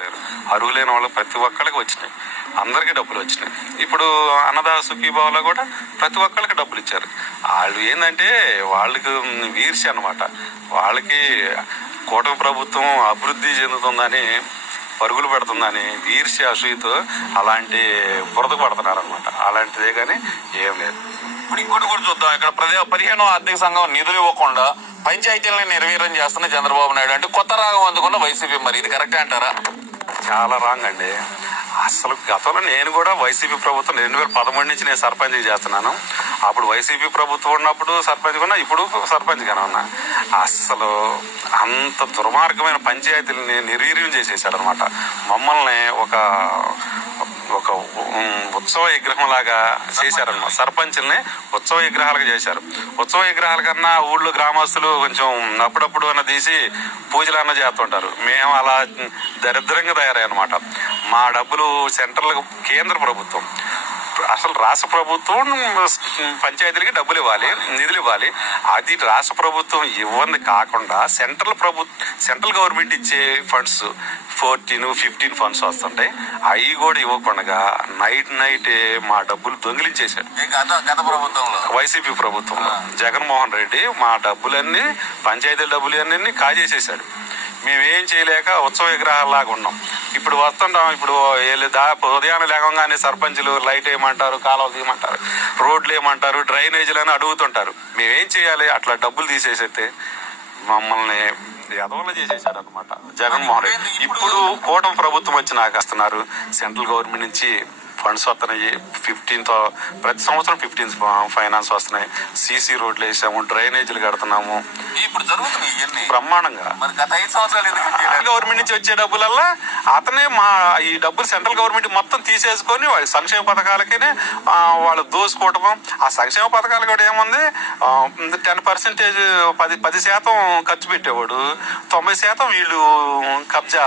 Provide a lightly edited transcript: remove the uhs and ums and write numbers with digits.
లేరు. అరువు లేని వాళ్ళు ప్రతి ఒక్కరికి వచ్చినాయి, అందరికీ డబ్బులు వచ్చినాయి. ఇప్పుడు అన్నదాత సుఖీభావలో కూడా ప్రతి ఒక్కరికి డబ్బులు ఇచ్చారు. వాళ్ళు ఏంటంటే వాళ్ళకి వీర్షి అనమాట. వాళ్ళకి కూటమి ప్రభుత్వం అభివృద్ధి చెందుతుందని, పరుగులు పెడుతుందని వీర్షి అసూయతో అలాంటి బురదకు పడుతున్నారు అనమాట. అలాంటిదే కానీ ఏం లేదు. ఇప్పుడు ఇంకోటి కూడా చూద్దాం. ఇక్కడ 15వ ఆర్థిక సంఘం నిధులు ఇవ్వకుండా పంచాయతీలను నిర్వీర్యం చేస్తున్న చంద్రబాబు నాయుడు అంటే కొత్త రాగం అందుకున్న వైసీపీ. మరి ఇది కరెక్టే అంటారా? చాలా రాంగ్ అండి. అసలు గతంలో నేను కూడా వైసీపీ ప్రభుత్వం 2013 నుంచి నేను సర్పంచ్ చేస్తున్నాను. అప్పుడు వైసీపీ ప్రభుత్వం ఉన్నప్పుడు సర్పంచ్ ఉన్నా, ఇప్పుడు సర్పంచ్గానే ఉన్నా. అసలు అంత దుర్మార్గమైన పంచాయతీలని నిర్వీర్యం చేసేసాడు అనమాట. మమ్మల్ని ఒక ఉత్సవ విగ్రహం లాగా చేశారనమాట. సర్పంచుల్ని ఉత్సవ విగ్రహాలుగా చేశారు. ఉత్సవ విగ్రహాల కన్నా ఊళ్ళో గ్రామస్తులు కొంచెం అప్పుడప్పుడు అన్న తీసి పూజలు అన్న చేస్తుంటారు. మేము అలా దరిద్రంగా తయారయ్యాయి అనమాట. మా డబ్బులు సెంట్రల్ కేంద్ర ప్రభుత్వం, అసలు రాష్ట్ర ప్రభుత్వం పంచాయతీలకి డబ్బులు ఇవ్వాలి, నిధులు ఇవ్వాలి. అది రాష్ట్ర ప్రభుత్వం ఇవ్వంది కాకుండా సెంట్రల్ గవర్నమెంట్ ఇచ్చే ఫండ్స్ 14-15 ఫండ్స్ వస్తుంటాయి. అవి కూడా ఇవ్వకుండా నైట్ మా డబ్బులు దొంగిలించేశాడు గత ప్రభుత్వంలో, వైసీపీ ప్రభుత్వంలో. జగన్మోహన్ రెడ్డి మా డబ్బులన్నీ, పంచాయతీల డబ్బులు అన్నీ కాజేసేసాడు. మేమేం చేయలేక ఉత్సవ విగ్రహాల్లాగా ఉన్నాం. ఇప్పుడు వస్తుంటాం. ఇప్పుడు ఉదయాన్నే లేవగానే సర్పంచులు లైట్ వేయమంటారు, కాలువ తీయమంటారు, రోడ్లు వేయమంటారు, డ్రైనేజీలు అని అడుగుతుంటారు. మేమేం చేయాలి? అట్లా డబ్బులు తీసేసైతే మమ్మల్ని ఎదవలు చేసేసాడు అనమాట జగన్మోహన్ రెడ్డి. ఇప్పుడు కూటమి ప్రభుత్వం వచ్చి నాకు వస్తున్నారు. సెంట్రల్ గవర్నమెంట్ నుంచి ఫండ్స్ వస్తున్నాయి. ప్రతి సంవత్సరం 15 ఫైనాన్స్ వస్తున్నాయి. సీసీ రోడ్లు వేసాము, డ్రైనేజీలు కడుతున్నాము. ఇప్పుడు జరుగుతున్నాయి బ్రహ్మాండంగా. గత 5 సంవత్సరాలు గవర్నమెంట్ నుంచి వచ్చే డబ్బులల్లా అతనే ఈ డబ్బులు సెంట్రల్ గవర్నమెంట్ మొత్తం తీసేసుకొని వాళ్ళ సంక్షేమ పథకాలకే వాళ్ళు దోసుకోవటం. ఆ సంక్షేమ పథకాలు కూడా ఏముంది, 10% 10% ఖర్చు పెట్టేవాడు, 90% వీళ్ళు కబ్జా